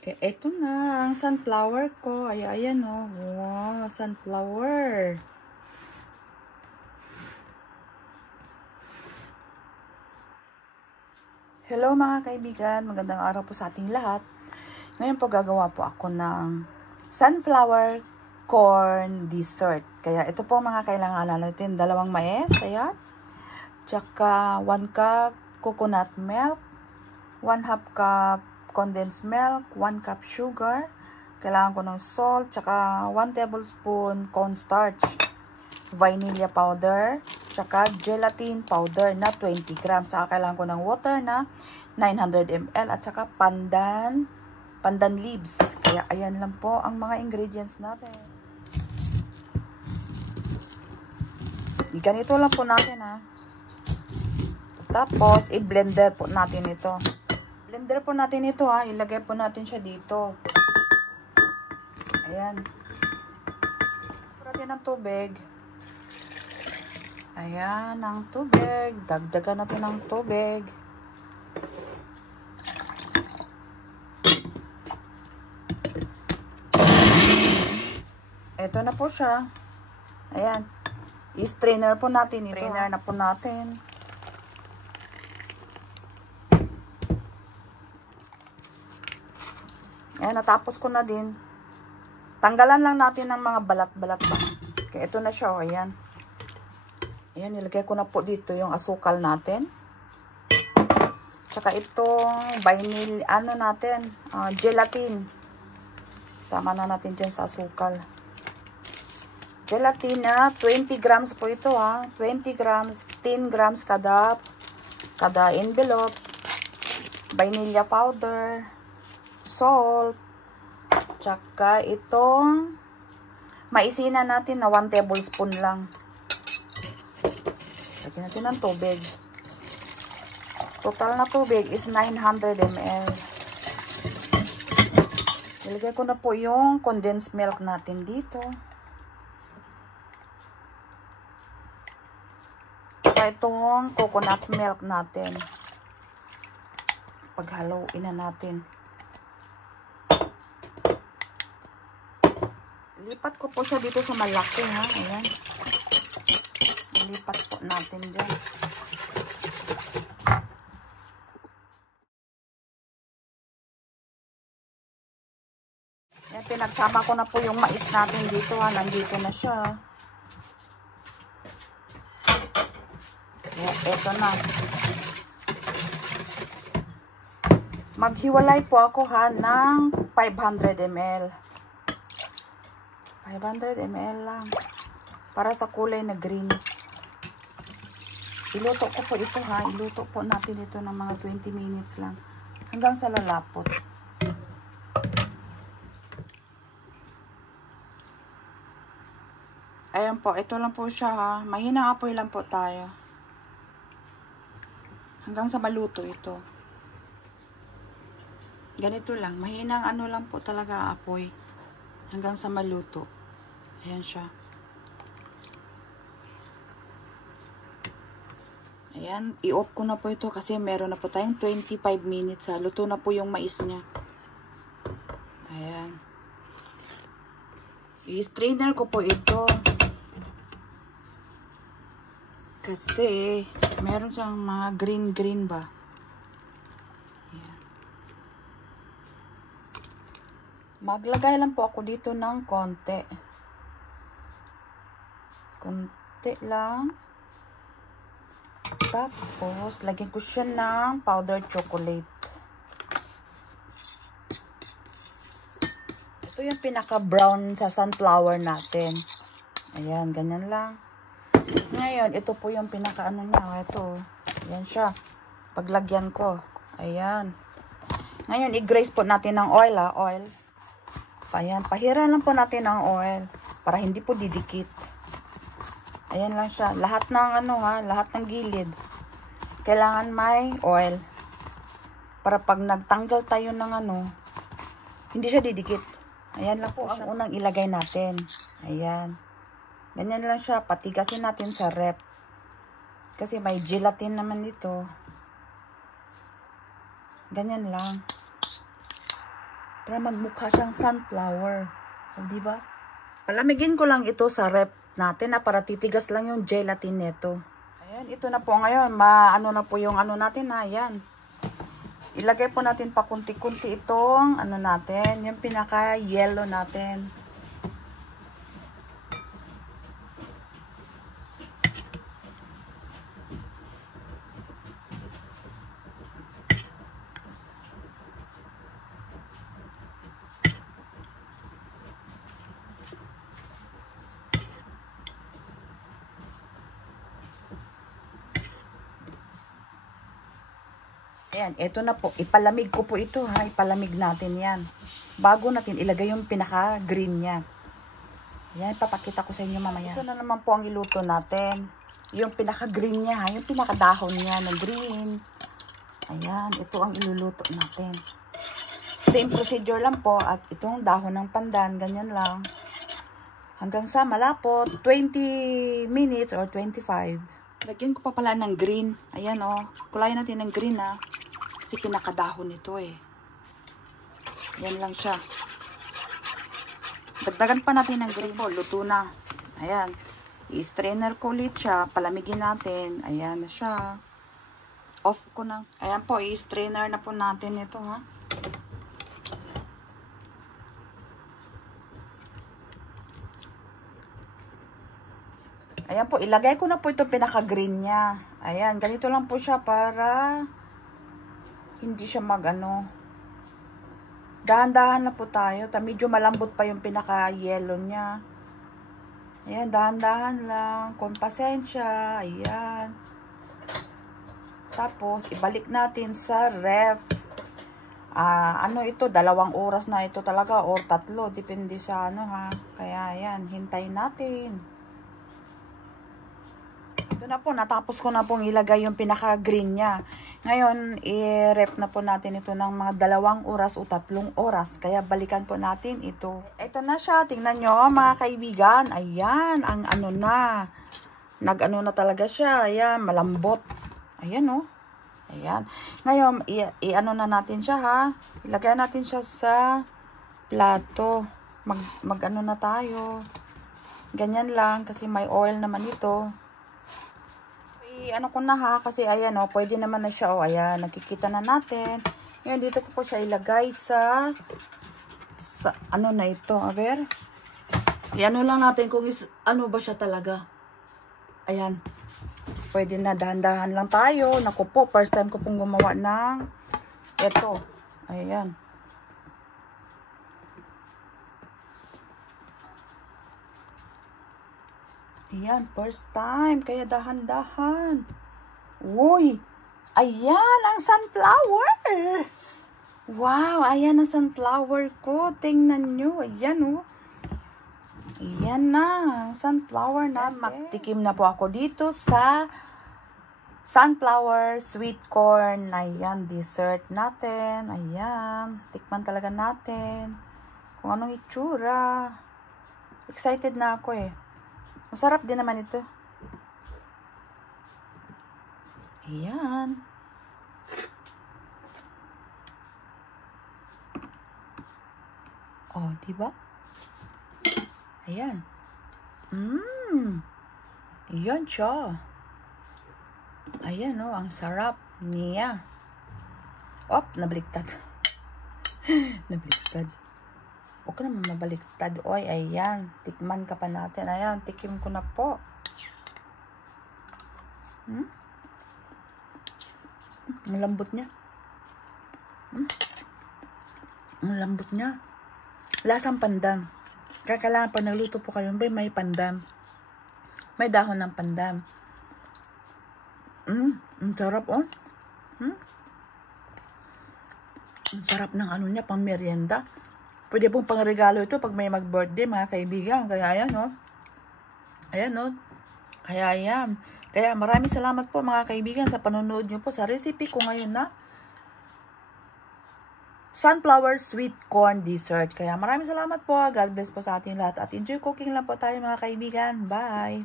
Okay, eto na ang sunflower ko. Ayan oh. Wow, sunflower. Hello mga kaibigan, magandang araw po sa ating lahat. Ngayon po gagawa po ako ng sunflower corn dessert. Kaya ito po mga kailangan natin, 2 mais, ayan. Tsaka 1 cup coconut milk, 1/2 cup condensed milk, 1 cup sugar. Kailangan ko ng salt, tsaka 1 tablespoon cornstarch, vanilla powder, tsaka gelatin powder na 20 grams. Tsaka kailangan ko ng water na 900 ml at tsaka pandan leaves. Kaya ayan lang po ang mga ingredients natin. Ganito lang po natin ha. Tapos i-blender po natin ito. Blender po natin ito ha. Ilagay po natin siya dito. Ayan. Natin ng tubig. Ayan ang tubig. Dagdagan natin ng tubig. Ito na po siya. Ayan. I-strainer po natin ito. Strainer na po natin. Ayan, natapos ko na din. Tanggalan lang natin ng mga balat-balat ba. Kaya ito na siya, oh, ayan. Ayan, nilagay ko na po dito yung asukal natin. Tsaka itong vanilla, gelatin. Sama na natin dyan sa asukal. Gelatin na 20 grams po ito ha. 20 grams, 10 grams kada envelope. Vanilla powder. Salt, tsaka itong maisina natin na 1 tablespoon lang. Lagyan natin ng tubig. Total na tubig is 900 ml. Ilagay ko na po yung condensed milk natin dito. Tsaka itong coconut milk natin. Paghaluin na natin. Lipat ko po siya dito sa malaki ha. Ayan. Lipat po natin dyan. Ayan, pinagsama ko na po yung mais natin dito ha. Nandito na siya. Ayan, eto na. Maghiwalay po ako ha ng 500 ml. 500 ml lang. Para sa kulay na green. Iluto ko po ito ha. Iluto po natin ito ng mga 20 minutes lang. Hanggang sa lalapot. Ayan po. Ito lang po siya ha. Mahinang apoy lang po tayo. Hanggang sa maluto ito. Ganito lang. Mahinang ano lang po talaga apoy. Hanggang sa maluto. Ayan siya. Ayan, i-off ko na po ito kasi meron na po tayong 25 minutes ha. Luto na po yung mais niya. Ayan. I-strainer ko po ito. Kasi meron siyang mga green ba. Ayan. Maglagay lang po ako dito ng konti. Konti lang. Tapos, lagyan ko siya ng powdered chocolate. Ito yung pinaka-brown sa sunflower natin. Ayan, ganyan lang. Ngayon, ito po yung pinaka-ano niya. Ito, ayan siya. Paglagyan ko. Ayan. Ngayon, i-grace po natin ng oil ha. Oil. Ayan, pahiran lang po natin ng oil. Para hindi po didikit. Ayan lang siya. Lahat ng lahat ng gilid. Kailangan may oil. Para pag nagtanggal tayo ng hindi siya didikit. Ayan lang po ang unang ilagay natin. Ayan. Ganyan lang siya. Patigasin natin sa rep. Kasi may gelatin naman dito. Ganyan lang. Para magmukha siyang sunflower. O, diba? Palamigin ko lang ito sa rep natin para titigas lang yung gelatin nito. Ayan, ito na po ngayon. Ano na po yung ano natin na. Ayan. Ilagay po natin pa kunti-kunti itong ano natin. Yung pinaka-yellow natin. Ayan, ito na po. Ipalamig ko po ito ha. Ipalamig natin yan. Bago natin ilagay yung pinaka-green niya. Ayan, papakita ko sa inyo mamaya. Ito na naman po ang iluto natin. Yung pinaka-green niya ha. Yung pinaka-dahon niya na green. Ayan, ito ang iluluto natin. Same procedure lang po. At itong dahon ng pandan, ganyan lang. Hanggang sa malapot, 20 minutes or 25. Lagyan ko pa pala ng green. Ayan o. Kulayan natin ng green ha. Kasi pinakadahon nito eh. Yan lang siya. Dagdagan pa natin ng green po. Luto na. Ayan. I-strainer ko ulit siya. Palamigin natin. Ayan na siya. Off ko na. Ayan po. I-strainer na po natin ito ha. Ayan po, ilagay ko na po itong pinaka-green niya. Ayan, ganito lang po siya para hindi siya mag-ano. Dahan-dahan na po tayo. Medyo malambot pa yung pinaka-yellow niya. Ayan, dahan-dahan lang. Kung pasensya. Ayan. Tapos, ibalik natin sa ref. Ano ito, 2 oras na ito talaga or 3. Depende sa ano ha. Kaya, ayan, hintayin natin. Ito na po, natapos ko na pong ilagay yung pinaka-green niya. Ngayon, i-rep na po natin ito ng mga 2 oras o 3 oras. Kaya balikan po natin ito. Ito na siya, tingnan nyo mga kaibigan. Ayan, ang ano na. Nag-ano na talaga siya. Ayan, malambot. Ayan o. Ayan. Ngayon, i-ano na natin siya ha. Ilagay natin siya sa plato. Mag-ano na tayo. Ganyan lang kasi may oil naman ito. Ano ko na ha, kasi ayan o, pwede naman na siya o, ayan, nakikita na natin. Ngayon, dito ko po siya ilagay sa ano na ito, a ver. I-ano lang natin kung ano ba siya talaga. Ayan. Pwede na, dahan-dahan lang tayo. Naku po, first time ko pong gumawa ng ito. Ayan. Ayan, first time. Kaya dahan-dahan. Uy! Ayan, ang sunflower! Wow, ayan ang sunflower ko. Tingnan nyo. Ayan, oh. Ayan na, ang sunflower na. Magtikim na po ako dito sa sunflower sweet corn. Ayan, dessert natin. Ayan, tikman talaga natin. Kung anong itsura. Excited na ako eh. Masarap din naman ito. Ayan. Oh, diba? Ayan. Ayan siya. Ayan oh, ang sarap niya. Op, nabaliktad. Nabaliktad. Huwag ka naman mabaliktad. Oy, ayan. Tikman ka pa natin. Ayan, tikim ko na po. Ang lambot niya. Ang lambot niya. Lasang pandan. Kaya kailangan pag nagluto po kayo, may pandan. May dahon ng pandan. Ang sarap, oh. Ang sarap ng ano niya, pang merienda. Pwede pong pangregalo ito pag may mag-birthday, mga kaibigan. Kaya ayan, no? Ayan, no? Kaya ayan. Kaya maraming salamat po, mga kaibigan, sa panonood nyo po sa recipe ko ngayon na sunflower sweet corn dessert. Kaya maraming salamat po. God bless po sa ating lahat. At enjoy cooking lang po tayo, mga kaibigan. Bye!